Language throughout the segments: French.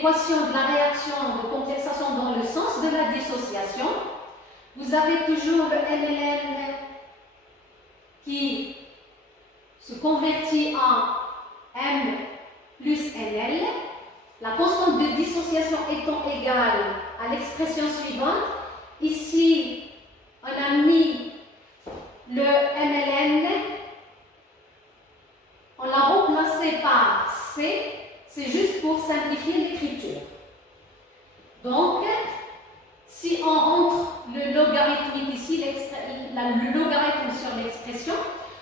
l'équation de la réaction de complexation dans le sens de la dissociation, vous avez toujours le MLN qui se convertit en M plus NL, la constante de dissociation étant égale à l'expression suivante. Ici, on a mis le MLN, on l'a remplacé par C, c'est juste pour simplifier l'écriture. Donc, si on rentre le logarithme ici, le logarithme sur l'expression,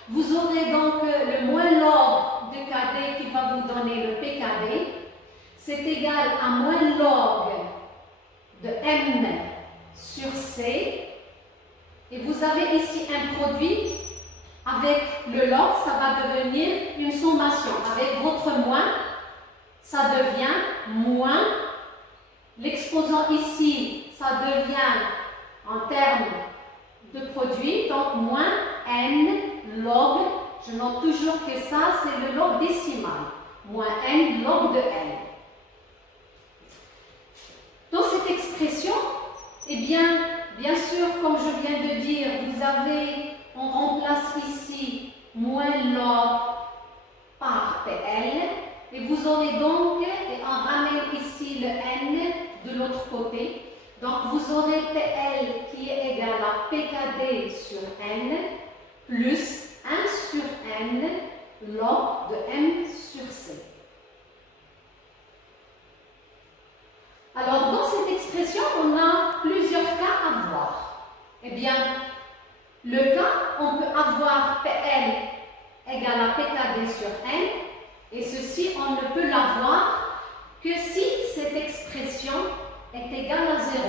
vous aurez donc le moins log de KD qui va vous donner le PKD. C'est égal à moins log de M sur C. Et vous avez ici un produit. Avec le log, ça va devenir une sommation. Avec votre moins, ça devient moins. L'exposant ici, ça devient en termes de produit, donc moins n log. Je note toujours que ça, c'est le log décimal. Moins n log de n. Dans cette expression, eh bien sûr, comme je viens de dire, on remplace ici moins log par PL. Et vous aurez donc, et on ramène ici le n de l'autre côté. Donc vous aurez PL qui est égal à PKD sur n plus 1 sur n log de m sur c. Alors dans cette expression, on a plusieurs cas à voir. Eh bien, le cas, on peut avoir PL égale à PKD sur n, et ceci, on ne peut l'avoir que si cette expression est égale à 0.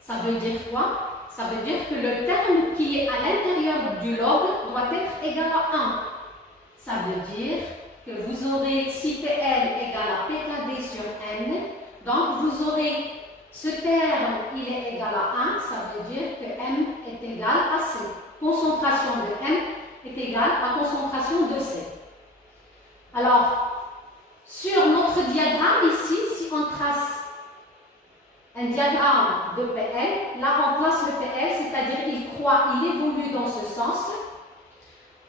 Ça veut dire quoi? Ça veut dire que le terme qui est à l'intérieur du log doit être égal à 1. Ça veut dire que vous aurez, si PL égale à PKD sur n, donc vous aurez ce terme, il est égal à 1, ça veut dire que M est égal à C. Concentration de M est égale à concentration de C. Alors, sur notre diagramme ici, si on trace un diagramme de PL, là on place le PL, c'est-à-dire il évolue dans ce sens.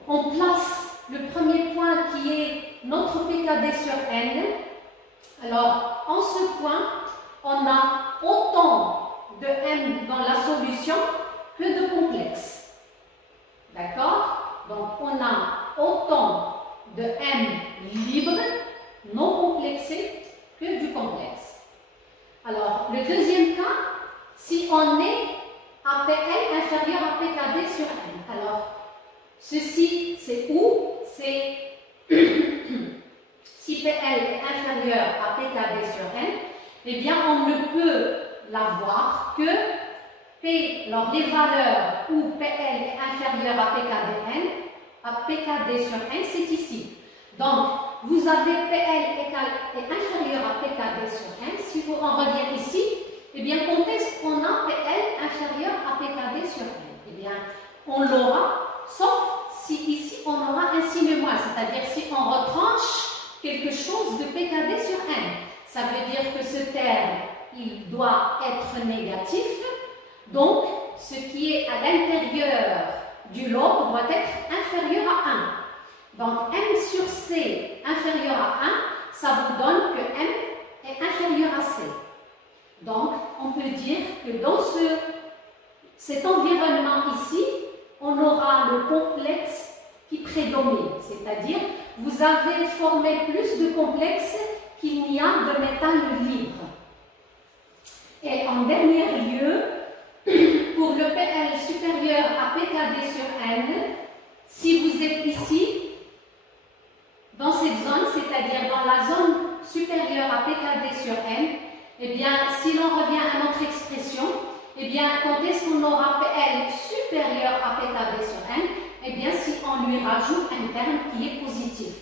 On place le premier point qui est notre PKD sur N. Alors, en ce point, on a autant de M dans la solution que de complexes. D'accord? Donc, on a autant de M libre, non complexé, que du complexe. Alors, le deuxième cas, si on est à PL inférieur à PKD sur N. Alors, ceci, c'est où? C'est si PL est inférieur à PKD sur N, eh bien, on ne peut l'avoir que P, alors les valeurs où PL est inférieur à PKD sur N, c'est ici. Donc, vous avez PL est inférieur à PKD sur N. Si vous en revenez ici, eh bien, quand est-ce qu'on a PL inférieur à PKD sur N? Eh bien, on l'aura, sauf si ici, on aura un signe moins, c'est-à-dire si on retranche quelque chose de PKD sur N. Ça veut dire que ce terme, il doit être négatif. Donc, ce qui est à l'intérieur du log doit être inférieur à 1. Donc, M sur C inférieur à 1, ça vous donne que M est inférieur à C. Donc, on peut dire que dans cet environnement ici, on aura le complexe qui prédomine. C'est-à-dire, vous avez formé plus de complexes qu'il n'y a de métal libre. Et en dernier lieu, pour le PL supérieur à PKD sur N, si vous êtes ici, dans cette zone, c'est-à-dire dans la zone supérieure à PKD sur N, eh bien, si l'on revient à notre expression, eh bien, quand est-ce qu'on aura PL supérieur à PKD sur N? Eh bien, si on lui rajoute un terme qui est positif.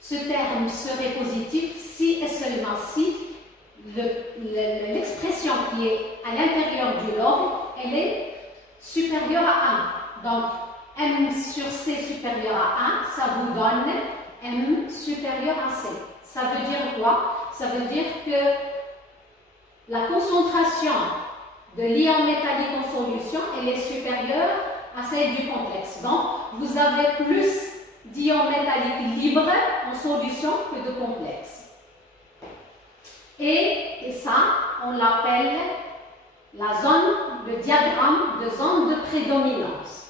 Ce terme serait positif si et seulement si l'expression qui est à l'intérieur du log, elle est supérieure à 1. Donc, M sur C supérieur à 1, ça vous donne M supérieur à C. Ça veut dire quoi? ça veut dire que la concentration de l'ion métallique en solution, elle est supérieure à celle du complexe. Donc, vous avez plus d'ions métalliques libres en solution que de complexe. Et ça, on l'appelle la zone, le diagramme de zone de prédominance.